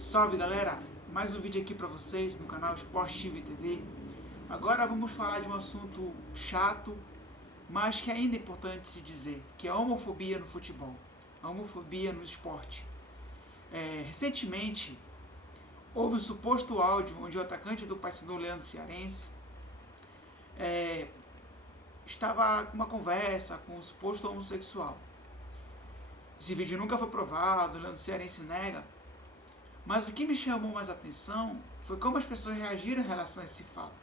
Salve galera, mais um vídeo aqui pra vocês no canal Esporte TV. Agora vamos falar de um assunto chato, mas que ainda é importante se dizer, que é a homofobia no futebol, a homofobia no esporte. Recentemente, houve um suposto áudio onde o atacante do Paysandu, Leandro Cearense, estava com uma conversa com um suposto homossexual. Esse vídeo nunca foi provado, o Leandro Cearense nega. Mas o que me chamou mais atenção foi como as pessoas reagiram em relação a esse fato.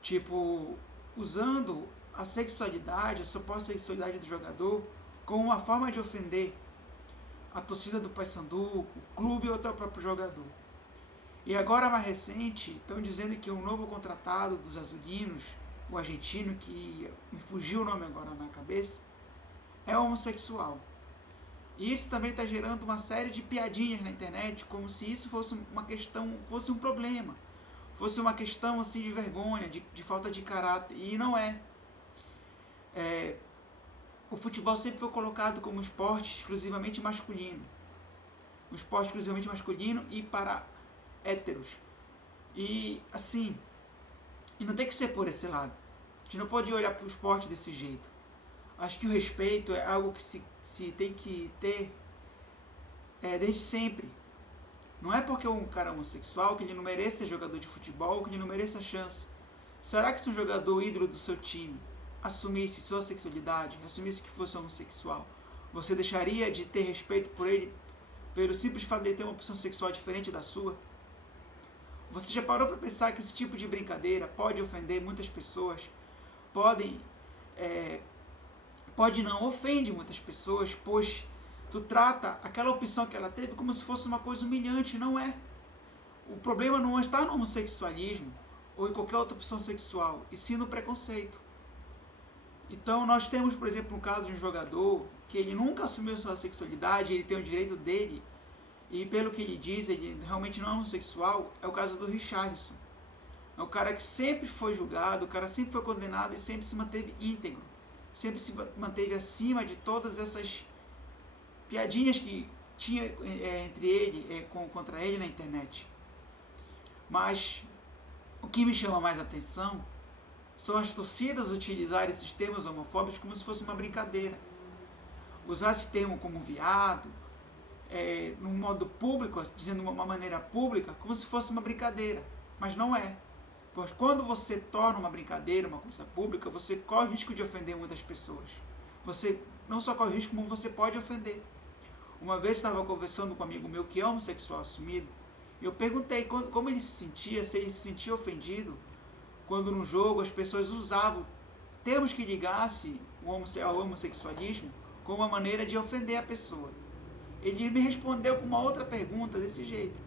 Tipo, usando a sexualidade, a suposta sexualidade do jogador, como uma forma de ofender a torcida do Paysandu, o clube ou até o próprio jogador. E agora, mais recente, estão dizendo que um novo contratado dos azulinos, o argentino, que me fugiu o nome agora na cabeça, é homossexual. E isso também está gerando uma série de piadinhas na internet, como se isso fosse uma questão, fosse um problema, fosse uma questão assim de vergonha, de falta de caráter. E não é. O futebol sempre foi colocado como um esporte exclusivamente masculino. Um esporte exclusivamente masculino e para héteros. E assim, e não tem que ser por esse lado. A gente não pode olhar para o esporte desse jeito. Acho que o respeito é algo que se tem que ter desde sempre. Não é porque um cara é homossexual que ele não merece ser jogador de futebol, que ele não merece a chance. Será que se um jogador ídolo do seu time assumisse sua sexualidade, assumisse que fosse homossexual, você deixaria de ter respeito por ele pelo simples fato de ele ter uma opção sexual diferente da sua? Você já parou para pensar que esse tipo de brincadeira pode ofender muitas pessoas? Pode não, ofende muitas pessoas, pois tu trata aquela opção que ela teve como se fosse uma coisa humilhante. Não é. O problema não está no homossexualismo ou em qualquer outra opção sexual, e sim no preconceito. Então nós temos, por exemplo, um caso de um jogador que ele nunca assumiu sua sexualidade, ele tem o direito dele, e pelo que ele diz, ele realmente não é homossexual. É o caso do Richarlison. É o cara que sempre foi julgado, o cara sempre foi condenado e sempre se manteve íntegro. Sempre se manteve acima de todas essas piadinhas que tinha entre ele, contra ele na internet. Mas o que me chama mais atenção são as torcidas utilizarem esses termos homofóbicos como se fosse uma brincadeira. Usar esse termo como viado, num modo público, dizendo de uma maneira pública, como se fosse uma brincadeira. Mas não é. Pois quando você torna uma brincadeira, uma coisa pública, você corre o risco de ofender muitas pessoas. Você não só corre o risco, como você pode ofender. Uma vez estava conversando com um amigo meu que é homossexual assumido, e eu perguntei como ele se sentia, se ele se sentia ofendido, quando no jogo as pessoas usavam termos que ligassem ao homossexualismo como uma maneira de ofender a pessoa. Ele me respondeu com uma outra pergunta desse jeito.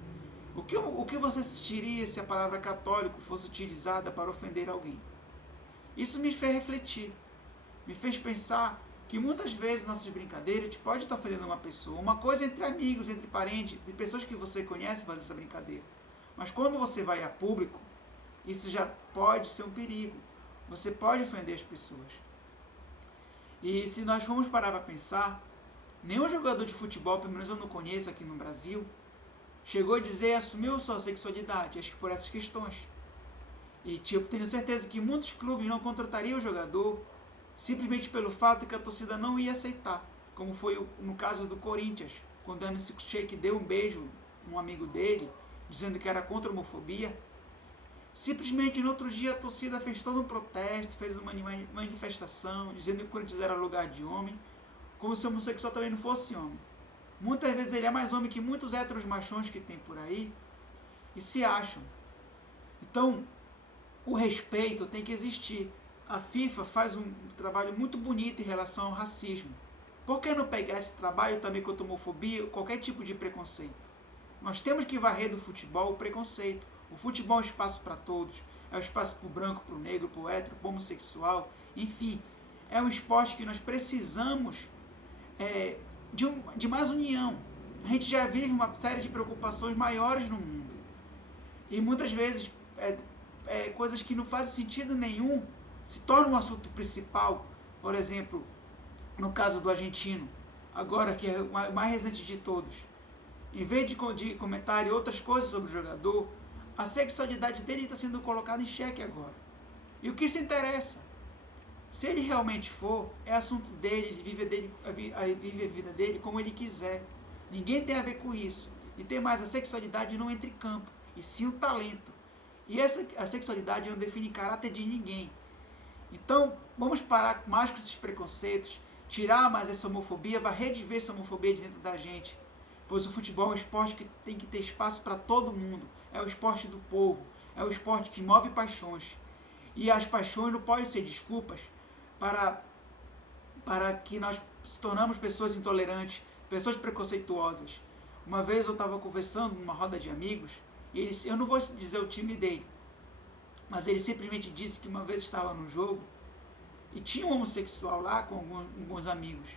O que você sentiria se a palavra católico fosse utilizada para ofender alguém? Isso me fez refletir, me fez pensar que muitas vezes nossas brincadeiras a gente pode estar ofendendo uma pessoa. Uma coisa entre amigos, entre parentes, de pessoas que você conhece fazer essa brincadeira. Mas quando você vai a público, isso já pode ser um perigo. Você pode ofender as pessoas. E se nós formos parar para pensar, nenhum jogador de futebol, pelo menos eu não conheço aqui no Brasil, chegou a dizer, assumiu sua sexualidade, acho que por essas questões. E tenho certeza que muitos clubes não contratariam o jogador simplesmente pelo fato de que a torcida não ia aceitar, como foi no caso do Corinthians, quando o Anderson Sheik deu um beijo a um amigo dele, dizendo que era contra a homofobia. Simplesmente no outro dia a torcida fez todo um protesto, fez uma manifestação, dizendo que o Corinthians era lugar de homem, como se o homossexual também não fosse homem. Muitas vezes ele é mais homem que muitos héteros machões que tem por aí e se acham. Então, o respeito tem que existir. A FIFA faz um trabalho muito bonito em relação ao racismo. Por que não pegar esse trabalho também contra a homofobia ou qualquer tipo de preconceito? Nós temos que varrer do futebol o preconceito. O futebol é um espaço para todos. É um espaço para o branco, para o negro, para o hétero, para o homossexual. Enfim, é um esporte que nós precisamos de mais união. A gente já vive uma série de preocupações maiores no mundo. E muitas vezes coisas que não fazem sentido nenhum se tornam um assunto principal. Por exemplo, no caso do argentino, agora que é o mais recente de todos. Em vez de comentar outras coisas sobre o jogador, a sexualidade dele está sendo colocada em xeque agora. E o que se interessa? Se ele realmente for, é assunto dele, ele vive a vida dele como ele quiser. Ninguém tem a ver com isso. E tem mais, a sexualidade não entra em campo, e sim o talento. E a sexualidade não define caráter de ninguém. Então, vamos parar mais com esses preconceitos, tirar mais essa homofobia, varrer de vez essa homofobia de dentro da gente. Pois o futebol é um esporte que tem que ter espaço para todo mundo. É o esporte do povo, é o esporte que move paixões. E as paixões não podem ser desculpas para que nós se tornamos pessoas intolerantes, pessoas preconceituosas. Uma vez eu estava conversando numa roda de amigos, e eu não vou dizer o time dele, mas ele simplesmente disse que uma vez estava num jogo e tinha um homossexual lá com alguns amigos.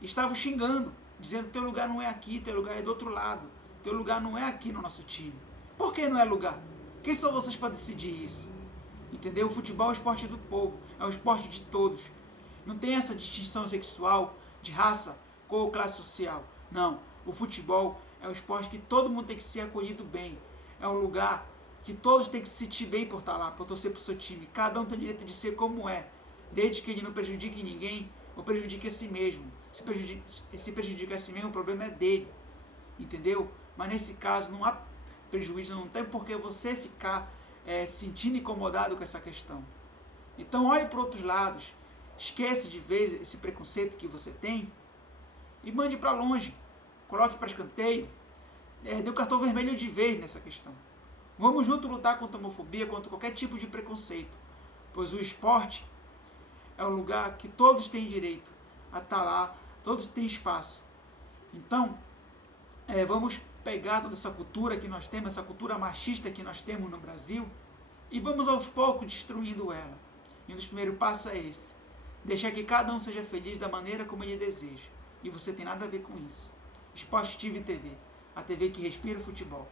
E estavam xingando, dizendo: teu lugar não é aqui, teu lugar é do outro lado, teu lugar não é aqui no nosso time. Por que não é lugar? Quem são vocês para decidir isso? Entendeu? O futebol é o esporte do povo, é o esporte de todos. Não tem essa distinção sexual, de raça, cor, classe social. Não. O futebol é um esporte que todo mundo tem que ser acolhido bem. É um lugar que todos têm que se sentir bem por estar lá, por torcer para o seu time. Cada um tem o direito de ser como é, desde que ele não prejudique ninguém ou prejudique a si mesmo. Se prejudica a si mesmo, o problema é dele. Entendeu? Mas nesse caso não há prejuízo, não tem por que você ficar sentindo incomodado com essa questão. Então olhe para outros lados, esquece de vez esse preconceito que você tem e mande para longe, coloque para escanteio, dê o cartão vermelho de vez nessa questão. Vamos juntos lutar contra a homofobia, contra qualquer tipo de preconceito, pois o esporte é um lugar que todos têm direito a estar lá, todos têm espaço. Então, vamos pegar toda essa cultura que nós temos, essa cultura machista que nós temos no Brasil, e vamos aos poucos destruindo ela. E um dos primeiros passos é esse: deixar que cada um seja feliz da maneira como ele deseja. E você tem nada a ver com isso. Esporte TV, a TV que respira o futebol.